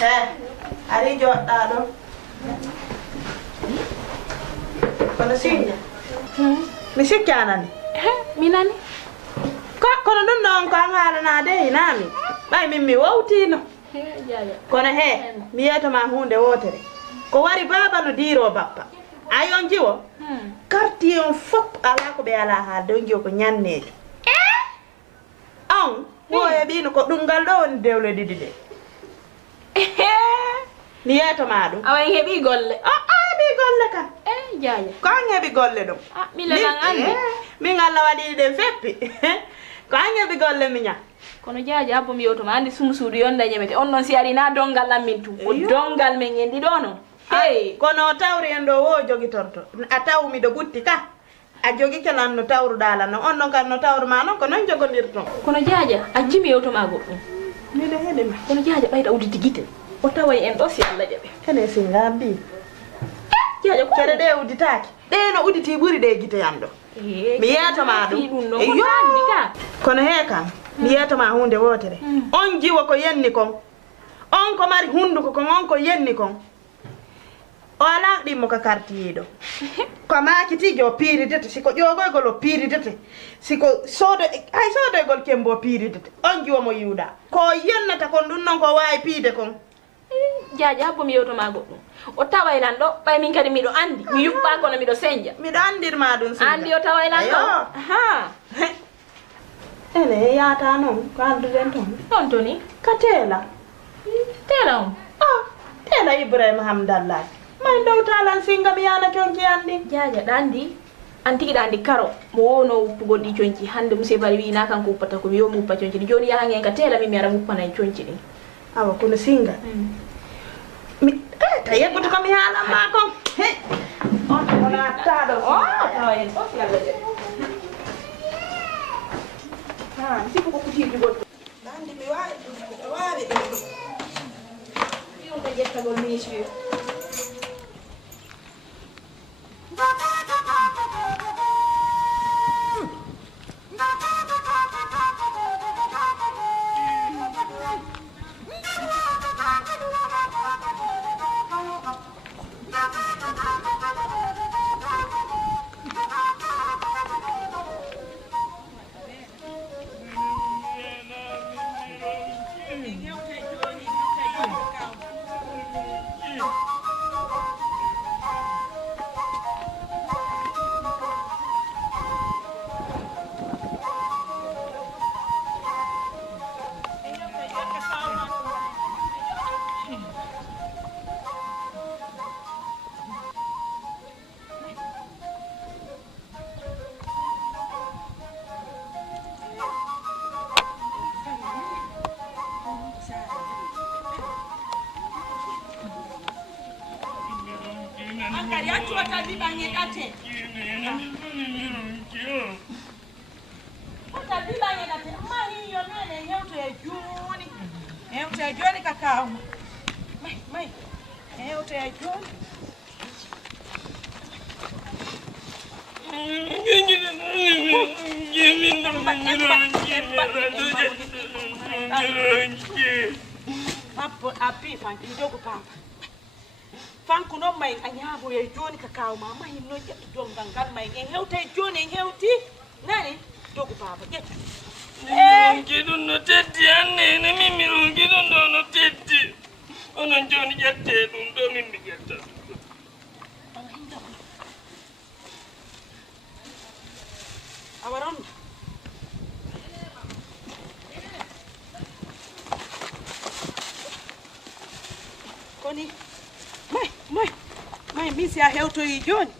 He, ari joɗɗa ɗo. Kono Sinja. Mi sikki a nani. Mi nani. Kono ɗum ɗon ko an haalanade hinami. Ɓay min mi wowtino. Kono he, mi yetoma hunde wotere. Ko wari baba no diiro bappa. Ayon jiwo? Quartier on fop ala ko ɓe ala haalde on jiwo ko ñannejo. On, wo e ɓino ko ɗumgal ɗo woni dewle ɗiɗi ɗe. Mi yetoma ɗum. Awa en heɓi golle. Heɓi golle kan. Jaya. Ko an heɓi golle ɗum. Mi lenan andi. Min Allah waɗi ɗen feppi. Ko an heɓi golle miña. Kono jaaji abbo mi yewtoma andi sumsuudu yonda ñamete on noon si ari na dongal ammin tum o dongal men en ɗiɗo noon hey kono tawri en ɗo wo jogi torto a tawmi ɗo ɓutti ka a jogi kelan no tawruɗa lan on ɗon kam no tawru ma noon ko noon jogodirton kono jaaja a jimi yewtoma goɗɗum miɗo heɗima kono jaaja ɓayda uditi guite o taway en ɗo si Allah jaɓe ene singa mbi jaaja kere ɗe uditaki ɗe no uditi ɓuuri ɗe guite yam ɗo mi yetoma ɗum yo kono he kam mi yetoma hunde wotere on jiwo ko yenni kon on ko mari hunduko kon on ko yenni kon o ala ɗimmo ka kartiyiɗo ko makiti jo piiridete siko ƴogoygol o piiridete siko hay sodoygol kembo piiridete on jiwo mo yiwɗa ko yennata kon ɗum noon ko wawi piide kon jaaji habbo mi yewtoma goɗɗum o tawaylan ɗo ɓay min kadi miɗo andi mi yuɓɓa kono miɗo senja miɗo andirma ɗum andi o tawaylan ɗo ha ene yata noon ko anduden toon ɗon toni ka teela teela on teela Ibrahima Hamdallahi may dowtalan singa mi yana conki andi jaaja ɗa andi an tigi ɗa andi karo mo wono wuppugol ɗi conci hande monsieur bari wina kanko wuppata ko mi yo mi wuppa conci ɗi joni yaha hen ka teela min mi ara wuppanayi conci ɗin awa kono singa mi ta yeggude komi haalanma kon on kono attaɗo tawa en fof yalla de siko ko kutiji goɗɗo andi mi wawi ɗum ɗum ko ƴettagol miisio fanku noon may a ñaaboye joni ka kaw ma mahin noon ƴettu dongal ngal may en hewta joni en hewti nani dogu baba ƴettu ronki ɗum no teddi annene min mi ronki ɗum ɗo no teddi onon joni ƴette ɗum ɗo min mi ƴetta awa ronda koni may min si a hewtoyi joni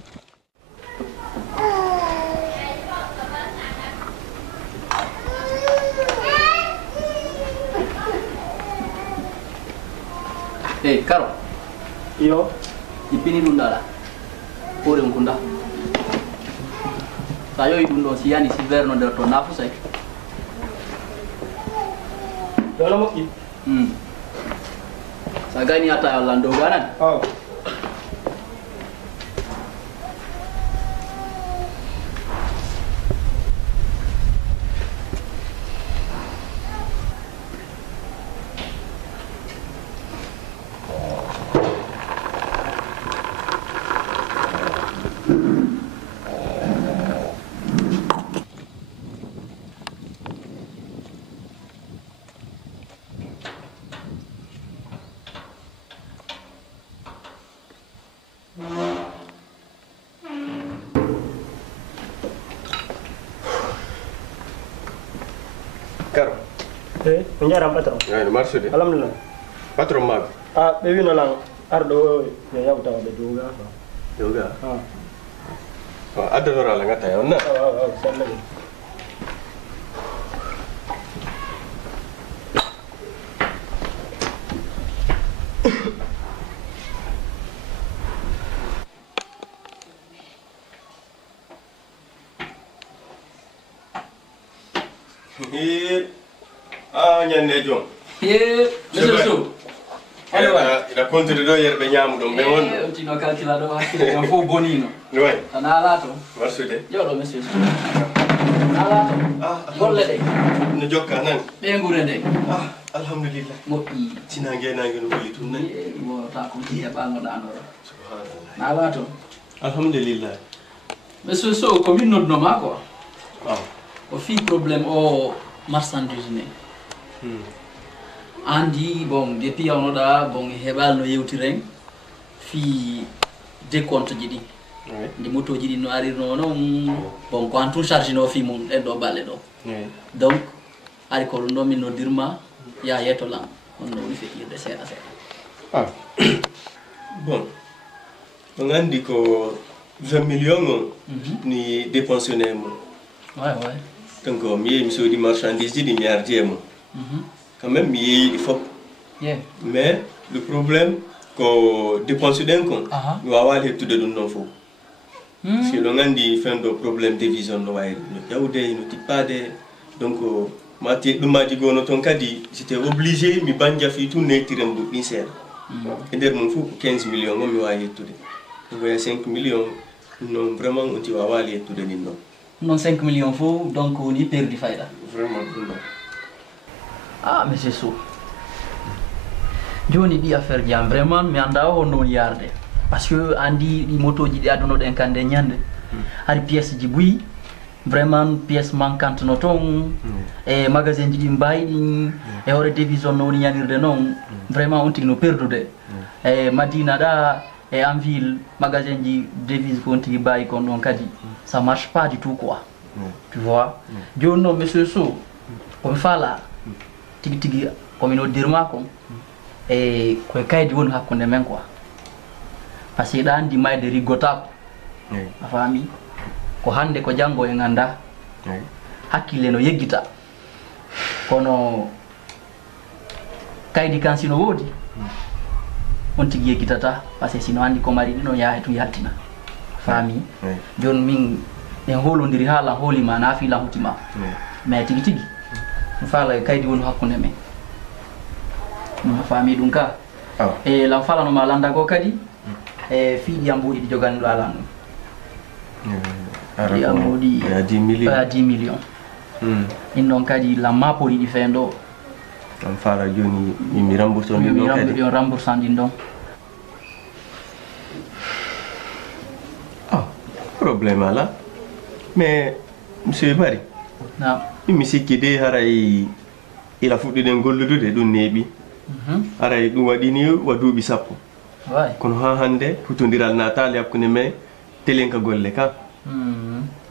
hey karo yo ipini ɗum ɗaɗa hoore on kunda sa yoyi ɗum ɗo si yani si verno nder to nafu say dole moƴƴi sa gayni atta allah dow ganani Menjaram patron. Ay, marsude. Alhamdulillah. Patron mag. Baby no lang ardo ya yauta de doga. Yoga. Ada orang lang ngata yonna. Sallagi. Nyanne jom. Monsieur Sou. Ila kontri do yerbe nyamu do men won. Tino calculado hakile en fo bonino. Ouais. Ana lato. Marsude. Yo monsieur Sou. Ala to. Golle de. No jokka nan. Be ngure de. Alhamdulillah. Mo i Tinange nange no wuli tun nan. mo ta ko ti ba no dano. Subhanallah. Ala to. Alhamdulillah. Monsieur Sou ko min nodno ma ko. Waaw. O fi problème o marchandise ne. Andi bon depuis on da bon hebal no yewtiren fi décompte jidi ndi moto jidi no ari no bon ko antu charge no fi mun e do balle do donc ari ko no min no dirma ya yeto lan on no fi de seda Bon. On andi ko 20 millions ni dépensionné mo. Ouais. Donc mi so di marchandise di milliardaire mo. Quand même il faut. Yeah. Mais le problème que dépenser d'un con, nous avons aller tout de non faux. Parce que l'on a dit fin de problème de vision no il y a des nous pas de donc le m'a dit que ton dit j'étais obligé mi banja fi tout ne tirer mon pincel. Et der mon fou 15 millions moi mi va aller tout de. Donc il y a 5 millions non vraiment on tu va aller tout de non. Non 5 millions fou donc on y perd du faïda. Vraiment non. Monsieur Sou. Joni di affaire jam vraiment mi anda o non yarde parce que andi di moto ji di aduno den kande nyande ari pièce ji bui vraiment pièce manquante no ton e magasin ji di mbay din e hore division no ni yanirde non vraiment on tigno perdude e madina da e en ville magasin ji devise ko tigi bay kon don kadi ça marche pas du tout quoi tu vois jono monsieur Sou on fala tigi comme no dirma ko e ko kaydi won hakkunde men quoi parce que dan di mayde rigota ko a fami ko hande ko jango e nganda hakkile no yeggita kono kaydi kan sino wodi on tigi yeggitata parce que sino andi ko mari dino yahay to yaltina fami jon min en holondiri hala holima na fi la hutima mais tigi fala kaydi won hakkunde men ma fami dum ka e la fala no malanda ko kadi e fiidi ambudi di jogan do alano di ambudi ya 10 millions ya 10 millions non kadi la mapoli di fendo am fala joni mi rembourse on do kadi mi rembourse andin don problème là mais monsieur Bari na mi sikki de haray ila fuddi den golludude dum nebi aray dum wadi ni wadubi sappo kono ha hande futondiral natali hakkunde me telenka golle ka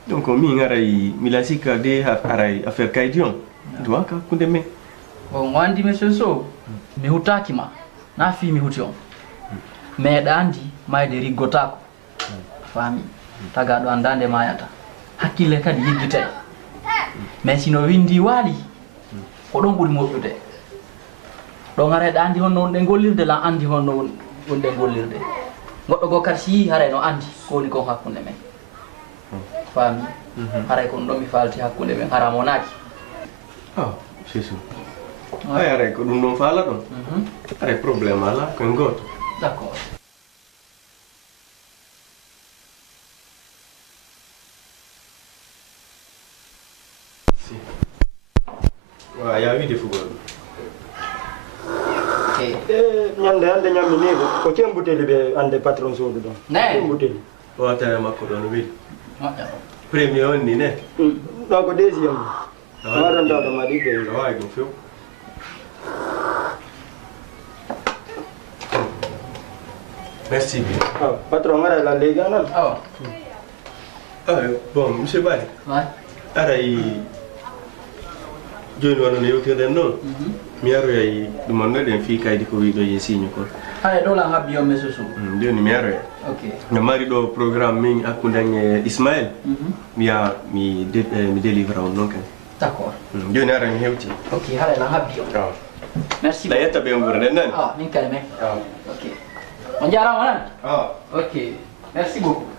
donc mi ngaray mi la sikka de aray affaire kaydion do ka hakkunde me bon wandi monsieur Sow mi hutaki ma na fi mi hution me dandi mayde rigotako fami taga do andande mayata hakkille kadi yiggitay mais sino windi wali ko don buri modude do ngare andi honno de gollirde la andi honno wonde gollirde goddo go karsi haray no andi ko ni ko hakkunde men fami haray ko do mi falti hakkunde men haramo naki c'est ça ay aray ko dum non fala don aray problème ala ko ngoto d'accord ya wi de football nyande ande nyammi ni ko cembuteli be ande patron sodu don cembuteli wata makko don wi premier on ni ne do ko deuxième waran do ma di be way go few merci bien patron ngara la lega nan bon monsieur Bari ouais aray joni wano no yewtirden noon mi yaroyay ɗum on ɗoɗen fi kaydi ko wiɗo ye signe kon hay ɗo lan habbi on mesusu joni mi yaroya no mari ɗo programme min hakkunden e Ismaël mi yaha mi délivre on noon kan d'accord joni ara mi hewti ok haɗa lan habbi on merci da yetta ɓe ɓurde nan min kay men ok on jarama nan ok merci beaucoup